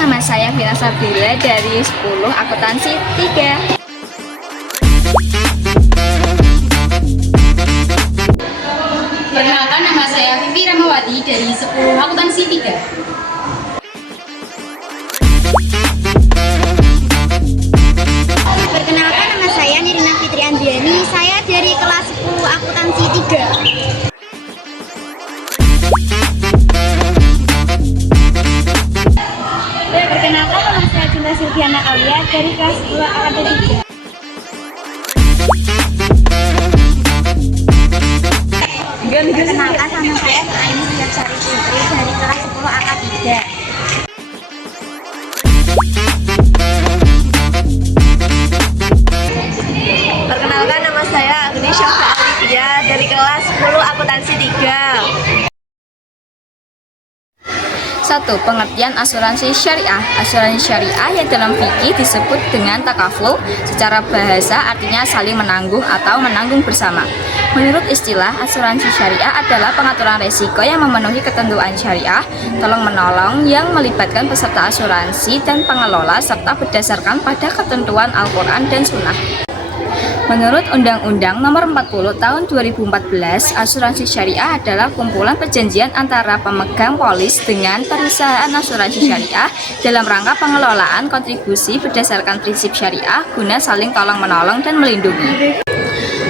nama saya Vina Sabila dari 10 Akuntansi 3. Perkenalkan, nama saya Vivi Ramawati dari 10 Akuntansi 3. Perkenalkan, nama saya Nirina Fitri Andriani, saya dari kelas 10 Akuntansi 3. Perkenalkan, nama saya Cinta Silviana Aulia dari kelas 10 Akuntansi 3. Perkenalkan, nama saya Aini Sari Putri dari kelas 10 AK 3. Perkenalkan, nama saya Agni Syafra Alivia dari kelas 10 Akuntansi 3. 1. Pengertian asuransi syariah. Asuransi syariah yang dalam fikih disebut dengan takaful, secara bahasa artinya saling menanggung atau menanggung bersama. Menurut istilah, asuransi syariah adalah pengaturan resiko yang memenuhi ketentuan syariah, tolong-menolong yang melibatkan peserta asuransi dan pengelola serta berdasarkan pada ketentuan Al-Quran dan Sunnah. Menurut Undang-Undang Nomor 40 Tahun 2014, asuransi syariah adalah kumpulan perjanjian antara pemegang polis dengan perusahaan asuransi syariah dalam rangka pengelolaan kontribusi berdasarkan prinsip syariah guna saling tolong-menolong dan melindungi.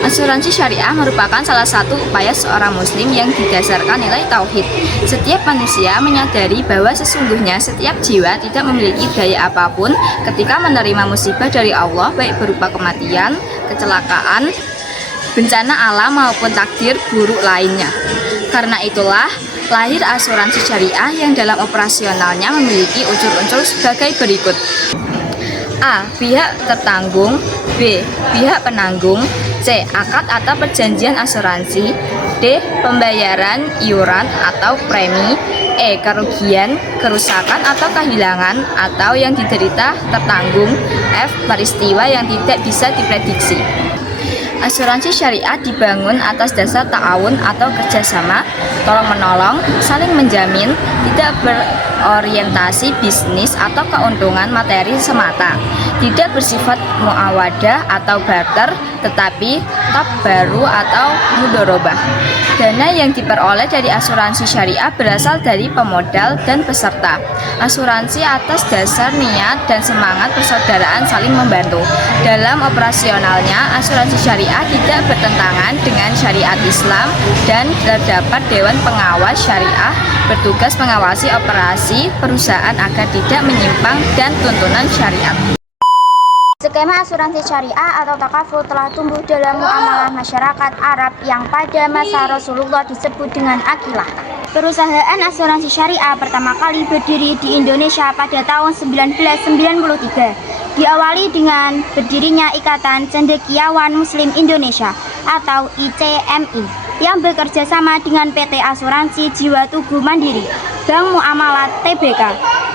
Asuransi syariah merupakan salah satu upaya seorang muslim yang didasarkan nilai tauhid. Setiap manusia menyadari bahwa sesungguhnya setiap jiwa tidak memiliki daya apapun ketika menerima musibah dari Allah, baik berupa kematian, kecelakaan, bencana alam maupun takdir buruk lainnya. Karena itulah lahir asuransi syariah yang dalam operasionalnya memiliki unsur-unsur sebagai berikut. A. Pihak tertanggung. B. Pihak penanggung. C. Akad atau perjanjian asuransi. D. Pembayaran iuran atau premi. E. Kerugian, kerusakan atau kehilangan atau yang diderita tertanggung. F. Peristiwa yang tidak bisa diprediksi. Asuransi syariah dibangun atas dasar ta'awun atau kerjasama, tolong-menolong, saling menjamin, tidak berorientasi bisnis atau keuntungan materi semata, tidak bersifat muawadah atau barter, tetapi tabaru atau mudorobah. Dana yang diperoleh dari asuransi syariah berasal dari pemodal dan peserta. Asuransi atas dasar niat dan semangat persaudaraan saling membantu. Dalam operasionalnya, asuransi syariah tidak bertentangan dengan syariat Islam dan terdapat Dewan Pengawas Syariah bertugas mengawasi operasi perusahaan agar tidak menyimpang dan tuntunan syariat. Skema asuransi syariah atau takaful telah tumbuh dalam muamalah masyarakat Arab yang pada masa Rasulullah disebut dengan akilah. Perusahaan asuransi syariah pertama kali berdiri di Indonesia pada tahun 1993. Diawali dengan berdirinya Ikatan Cendekiawan Muslim Indonesia atau ICMI yang bekerja sama dengan PT Asuransi Jiwa Tubuh Mandiri, Bank Muamalat TBK,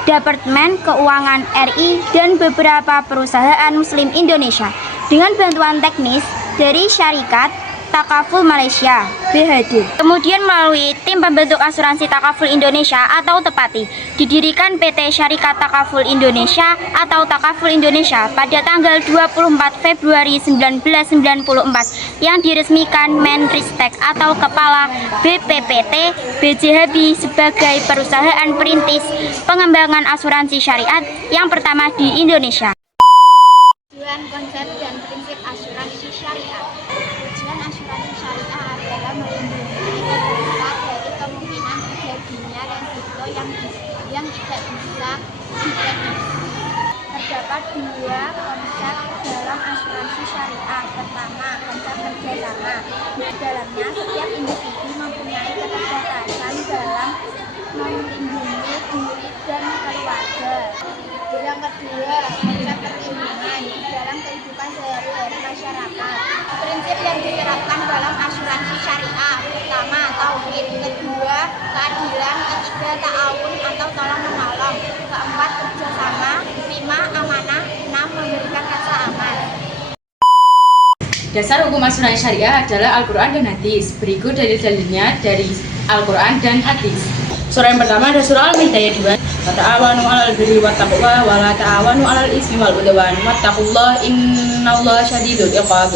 Departemen Keuangan RI, dan beberapa perusahaan Muslim Indonesia dengan bantuan teknis dari Syarikat Takaful Malaysia (BHD). Kemudian melalui tim pembentuk asuransi Takaful Indonesia atau Tepati, didirikan PT Syarikat Takaful Indonesia atau Takaful Indonesia pada tanggal 24 Februari 1994 yang diresmikan Menristek atau Kepala BPPT B.J. Habibie sebagai perusahaan perintis pengembangan asuransi syariat yang pertama di Indonesia. Tujuan, konsep, dan prinsip asuransi syariah. Tujuan asuransi syariah adalah melindungi peserta dari kemungkinan terjadinya resiko yang tidak bisa diprediksi. Terdapat dua konsep dalam asuransi syariah. Pertama, konsep kerjasama. Di dalamnya setiap individu mempunyai keterbatasan dalam melindungi diri dan keluarga. Yang kedua, konsep perlindungan di dalam kehidupan sehari-hari masyarakat. Prinsip yang diterapkan dalam asuransi syariah: pertama, tauhid; kedua, keadilan; ketiga, ta'awun atau tolong-menolong; keempat, kerjasama; lima, amanah; enam, memberikan rasa aman. Dasar hukum asuransi syariah adalah Al-Quran dan Hadis. Berikut dalil-dalilnya dari Al-Quran dan Hadis. Surah yang pertama ada surah Al-Maidah ayat 2. Ta'awanu 'alal birri wattaqwa wa la ta'awanu 'alal ismi wal 'udwan wattaqullaha innallaha syadidul 'iqab.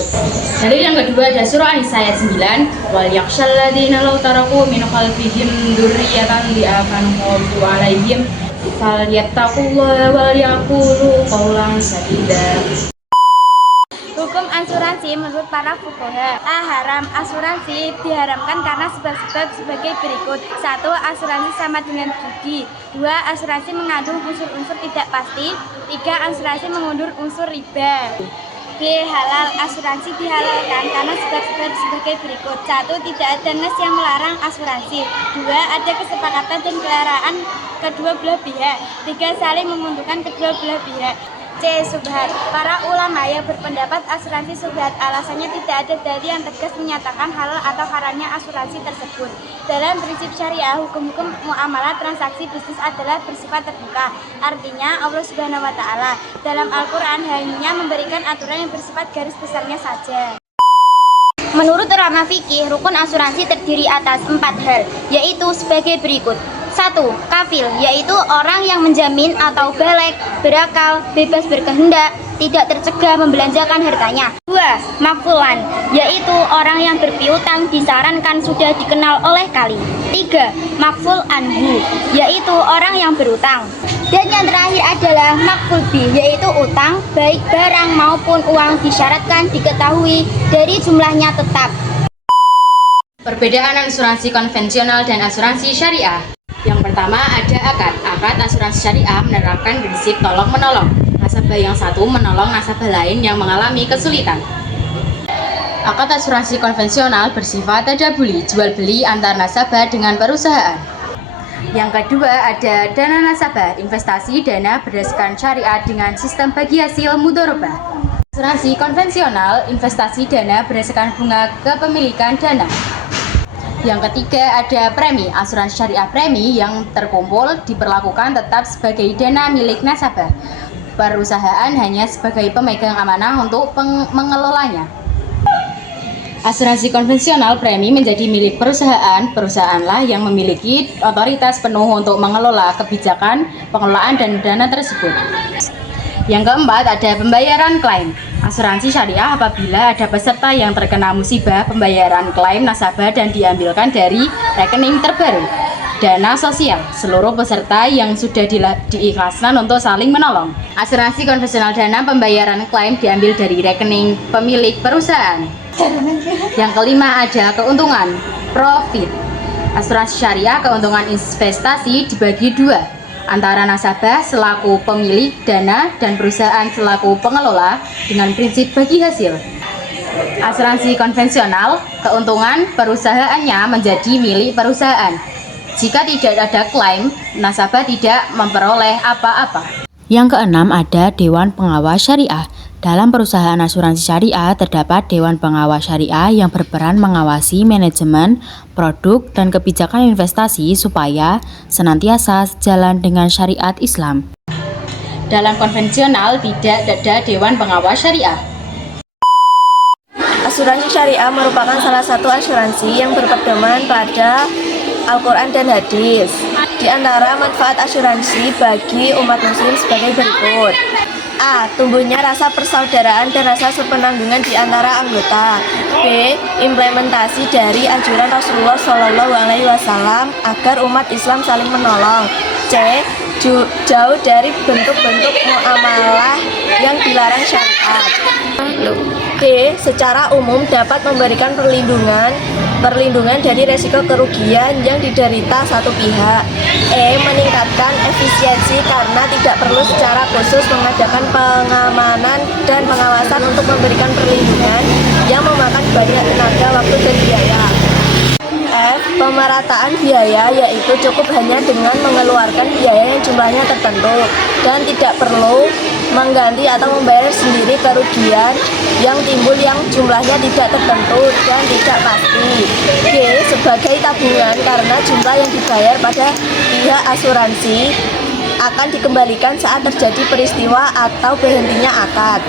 Dalil yang kedua ada surah An-Nisa ayat 9. Wal yakhshal ladzina law taraku min khalfihim dzurriyyatan dhi'afan khafu 'alaihim falyattaqullaha wal yaqulu qawlan sadida. Hukum asuransi menurut para fuqaha. Haram. Asuransi diharamkan karena sebab-sebab sebagai berikut. 1. Asuransi sama dengan judi. 2. Asuransi mengandung unsur-unsur tidak pasti. 3. Asuransi mengundang unsur riba. B. Halal. Asuransi dihalalkan karena sebab-sebab sebagai berikut. 1. Tidak ada nas yang melarang asuransi. 2. Ada kesepakatan dan kelaraan kedua belah pihak. 3. Saling menguntungkan kedua belah pihak. C. Subhat. Para ulama yang berpendapat asuransi subhat, alasannya tidak ada dalil yang tegas menyatakan halal atau haramnya asuransi tersebut. Dalam prinsip syariah, hukum-hukum muamalah transaksi bisnis adalah bersifat terbuka. Artinya, Allah Subhanahu wa Ta'ala dalam Al-Quran hanya memberikan aturan yang bersifat garis besarnya saja. Menurut ulama fikih, rukun asuransi terdiri atas 4 hal, yaitu sebagai berikut. 1. Kafil, yaitu orang yang menjamin atau baligh, berakal, bebas berkehendak, tidak tercegah membelanjakan hartanya. 2. Makfulan, yaitu orang yang berpiutang disarankan sudah dikenal oleh kali. 3. Makful anhu, yaitu orang yang berutang. Dan yang terakhir adalah makful bi, yaitu utang, baik barang maupun uang disyaratkan diketahui dari jumlahnya tetap. Perbedaan asuransi konvensional dan asuransi syariah. Yang pertama ada akad. Akad asuransi syariah menerapkan prinsip tolong-menolong. Nasabah yang satu menolong nasabah lain yang mengalami kesulitan. Akad asuransi konvensional bersifat tadabuli, jual beli antar nasabah dengan perusahaan. Yang kedua ada dana nasabah, investasi dana berdasarkan syariat dengan sistem bagi hasil mudharabah. Asuransi konvensional, investasi dana berdasarkan bunga kepemilikan dana. Yang ketiga ada premi. Asuransi syariah premi yang terkumpul diperlakukan tetap sebagai dana milik nasabah. Perusahaan hanya sebagai pemegang amanah untuk mengelolanya. Asuransi konvensional premi menjadi milik perusahaan. Perusahaanlah yang memiliki otoritas penuh untuk mengelola kebijakan, pengelolaan dan dana tersebut. Yang keempat ada pembayaran klaim. Asuransi syariah apabila ada peserta yang terkena musibah, pembayaran klaim nasabah dan diambilkan dari rekening terbaru. Dana sosial, seluruh peserta yang sudah diikhlaskan untuk saling menolong. Asuransi konvensional dana pembayaran klaim diambil dari rekening pemilik perusahaan. Yang kelima ada keuntungan, profit. Asuransi syariah keuntungan investasi dibagi dua, antara nasabah selaku pemilik dana dan perusahaan selaku pengelola dengan prinsip bagi hasil. Asuransi konvensional, keuntungan perusahaannya menjadi milik perusahaan. Jika tidak ada klaim, nasabah tidak memperoleh apa-apa. Yang keenam ada Dewan Pengawas Syariah. Dalam perusahaan asuransi syariah terdapat Dewan Pengawas Syariah yang berperan mengawasi manajemen, produk, dan kebijakan investasi supaya senantiasa sejalan dengan syariat Islam. Dalam konvensional tidak ada Dewan Pengawas Syariah. Asuransi syariah merupakan salah satu asuransi yang berpedoman pada Al-Quran dan hadis. Di antara manfaat asuransi bagi umat muslim sebagai berikut. A. Tumbuhnya rasa persaudaraan dan rasa sepenanggungan di antara anggota. B. Implementasi dari anjuran Rasulullah SAW agar umat Islam saling menolong. C. Jauh dari bentuk-bentuk muamalah yang dilarang syariat. D. Secara umum dapat memberikan perlindungan dari resiko kerugian yang diderita satu pihak. E. Meningkatkan efisiensi karena tidak perlu secara khusus mengadakan pengamanan dan pengawasan untuk memberikan perlindungan yang memakan banyak tenaga, waktu, dan biaya. F. Pemerataan biaya, yaitu cukup hanya dengan mengeluarkan biaya yang jumlahnya tertentu dan tidak perlu mengganti atau membayar sendiri kerugian yang timbul yang jumlahnya tidak tertentu dan tidak pasti. G. Sebagai tabungan karena jumlah yang dibayar pada pihak asuransi akan dikembalikan saat terjadi peristiwa atau berhentinya akad.